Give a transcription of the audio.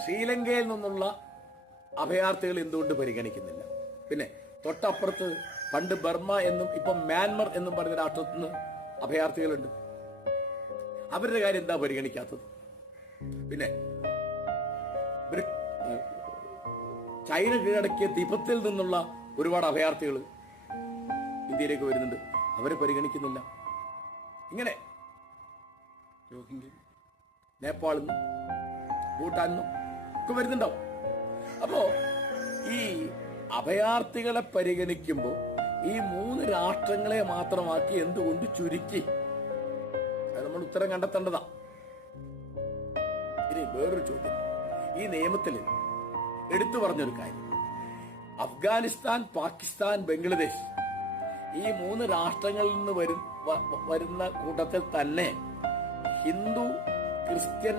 ശ്രീലങ്കയിൽ നിന്നുള്ള അഭയാർത്ഥികൾ എന്തുകൊണ്ട് പരിഗണിക്കുന്നില്ല? പിന്നെ തൊട്ടപ്പുറത്ത് പണ്ട് ബർമ എന്നും ഇപ്പൊ മ്യാൻമർ എന്നും പറഞ്ഞ രാഷ്ട്രത്തിൽ നിന്ന് അഭയാർത്ഥികളുണ്ട്. അവരുടെ കാര്യം എന്താ പരിഗണിക്കാത്തത്? പിന്നെ ചൈന കീഴടക്കിയ തിബത്തിൽ നിന്നുള്ള ഒരുപാട് അഭയാർത്ഥികൾ ഇന്ത്യയിലേക്ക് വരുന്നുണ്ട്. അവരെ പരിഗണിക്കുന്നില്ല. ഇങ്ങനെ രോഹിംഗ്യ, നേപ്പാളിൽ നിന്നും ഭൂട്ടാനിൽ നിന്നും ഒക്കെ വരുന്നുണ്ടാവും. അപ്പോ ഈ അഭയാർത്ഥികളെ പരിഗണിക്കുമ്പോൾ ഈ 3 രാഷ്ട്രങ്ങളെ മാത്രമാക്കി എന്തുകൊണ്ട് ചുരുക്കി? അത് നമ്മൾ ഉത്തരം കണ്ടെത്തേണ്ടതാ. ഇനി വേറൊരു ചോദ്യം, ഈ നിയമത്തിൽ എടുത്തു പറഞ്ഞൊരു കാര്യം, അഫ്ഗാനിസ്ഥാൻ, പാകിസ്ഥാൻ, ബംഗ്ലാദേശ് ഈ 3 രാഷ്ട്രങ്ങളിൽ നിന്ന് വരുന്ന കൂട്ടത്തിൽ തന്നെ ഹിന്ദു, ക്രിസ്ത്യൻ,